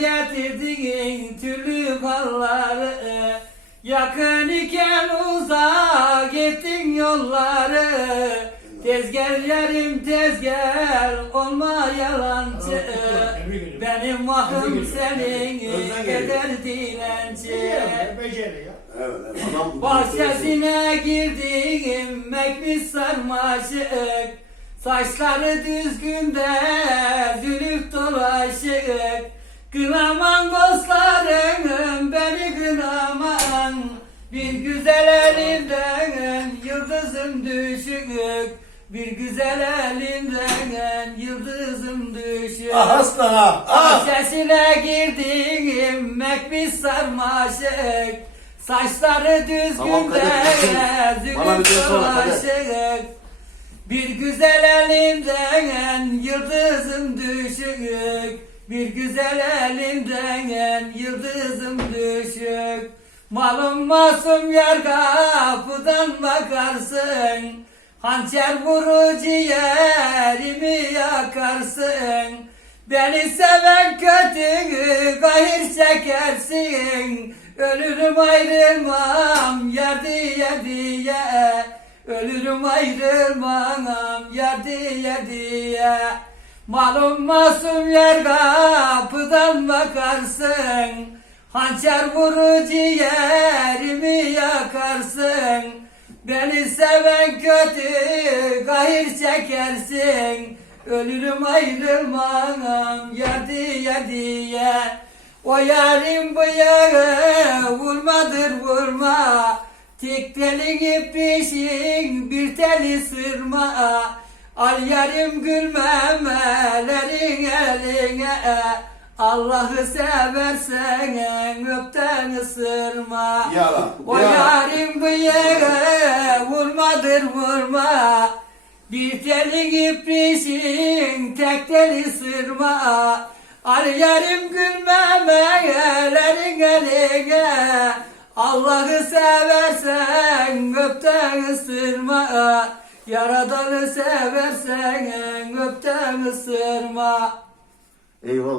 getirdin türlü kolları Yakın iken uzak gittin yolları. Tez gel yarim tez gel olma yalancı. Benim vahım senin eder dilenci. Bahçesine girdim mekmiş sarmaşık. Saçları düzgün de dolaşık Kınaman dostlarım beni kınaman Bir güzel elinden yıldızım düşük. Bir güzel elinden yıldızım düşük. Ah aslan ah. Ah. Bahçesine girdim mekmiş sarmaşık. Saçları düzgün Tamam de Kadir, Bana bir güzel elimden yıldızım düşük Bir güzel elimden yıldızım düşük. Malum masum yer kapıdan bakarsın. Hançer vuru ciğerimi yakarsın. Beni seven kötü gayır çekersin. Ölürüm ayrılmam yer diye diye. Ölürüm ayrılmam yer diye diye. Malum masum yer bakarsın. Hançer vuru ciğerimi yakarsın. Beni seven kötü gayır çekersin. Ölürüm ayrılmam yer diye diye. O yarim bıyığı vurmadır vurma. Tek telini peşin bir teli sırma Al yarim gülmemelerin eline Allah'ı seversen öpten ısırma Yalan. O Yalan. yarim bıyığı vurmadır vurma Bir telini peşin tek teli sırma Al yarim gülmemelerin eline Allah'ı seversen öpten ısırma Yaradanı seversen öpten ısırma Eyvallah.